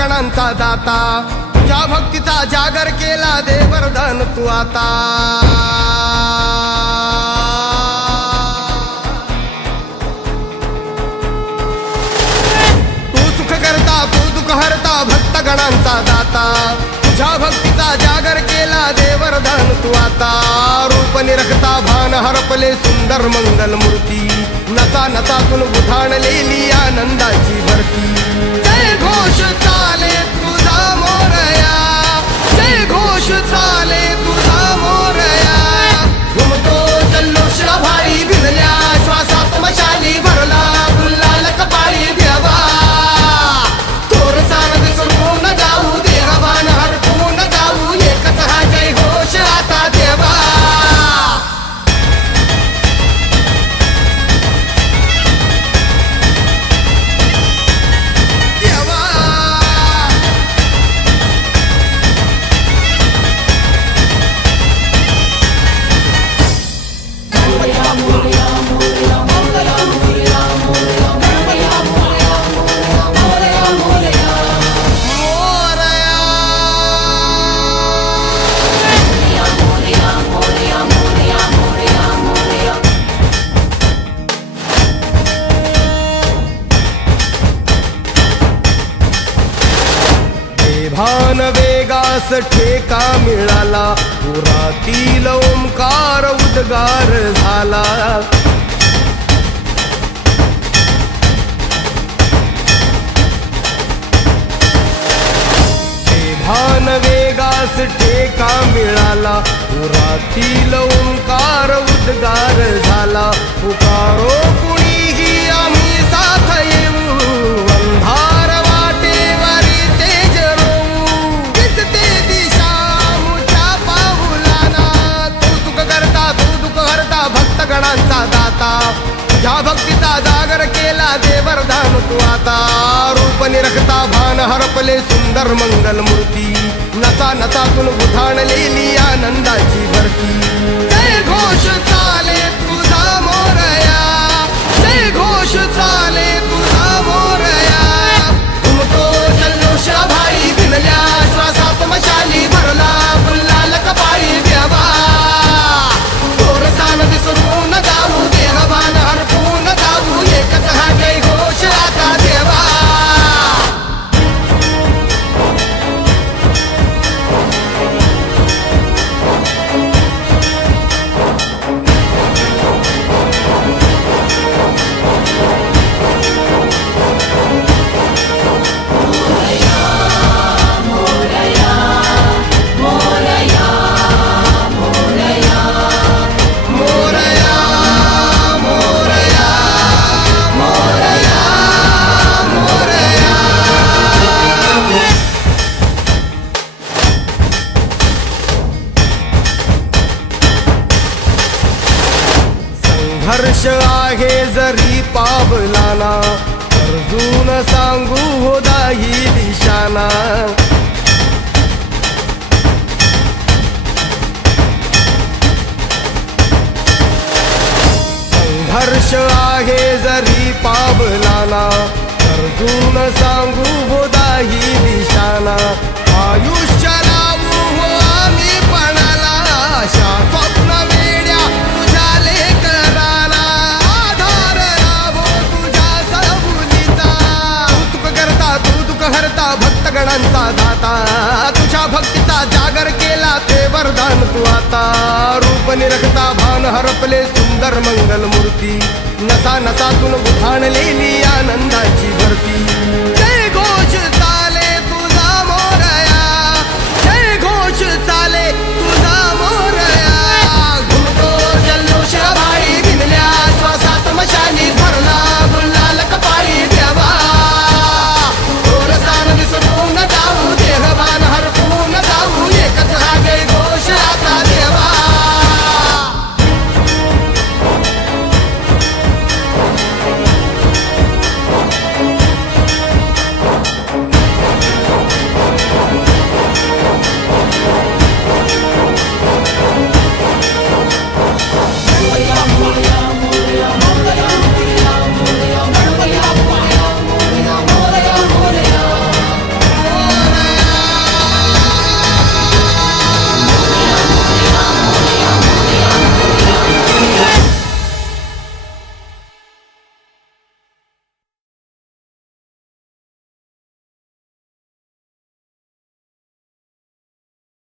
भक्तगणांचा दाता, तुझ्या भक्तीचा जागर केला दे वरदान तू आता। तू सुख करता तू दुःख हरता भक्तगणांचा दाता, तुझ्या भक्तीचा जागर केला दे वरदान तू आता। रूप निरखता भान हरपले सुंदर मंगल मूर्ती, नसा नसातून उधाणलेली आनंदाची भरती। जय घोष चाले तुझा मोरया, जय घोष चाले तुझा मोरया। घुमतो जल्लोष भाई भिजल्या श्वासात मशाली भरला गुलाल कपाळी देवा। तोर सारंग सोडून जाऊ देवान हरपून जाऊ, एकच हा जय घोष आता देवा। भान वेगास ठेका मिळाला, पुरातील ओंकार उद्गार झाला। भान वेगास ठेका मिळाला, पुरातील ओंकार उद्गार झाला। पुकारो कुणीही आम्ही साथ येऊ, अंधार वाटेवरी तेज रोवू। दिसते दिशा मुच्या पाऊलाना, तू सुख करता तू दुःख हरता भक्तगणांचा दाता, तुझ्या भक्तीचा जागर केला दे वरदान तू आता। रूप निरखता भान हरपले सुंदर मंगल मूर्ती, नसा नसातून उधाणलेली आनंदाची भरती। जय घोष चाले तुझा मोरया, जय घोष चाले तुझा मोरया। घुमतो जल्लोष भाई भिनल्या श्वासात मशाली भरला गुलाल कपाळी देवा। तोर सानदी सोडून जाऊ देवान हरपून जाऊ, एकच हा जय घोष आता देवा। हर्ष आहे जरी पावलाना, अर्जुन सांगू हो दाही दिशाना। संघर्ष आहे जरी पावलाना, अर्जुन सांगू हो दाही दिशाना। आयुष्य लावू हो आम्ही पणाला, आशा स्वप्न वेड्या तुझ्या लेकराला। आधार लाभो तुझ्या सळबुलीचा, तू सुख करता तू दुःख हरता भक्तगणांचा दाता, तुझ्या भक्तीचा जागर केला ते वरदान तू आता। रूप निरखता भान हरपले सुंदर मंगल मूर्ती, नसा नसातून उधाणलेली आनंदाची भरती।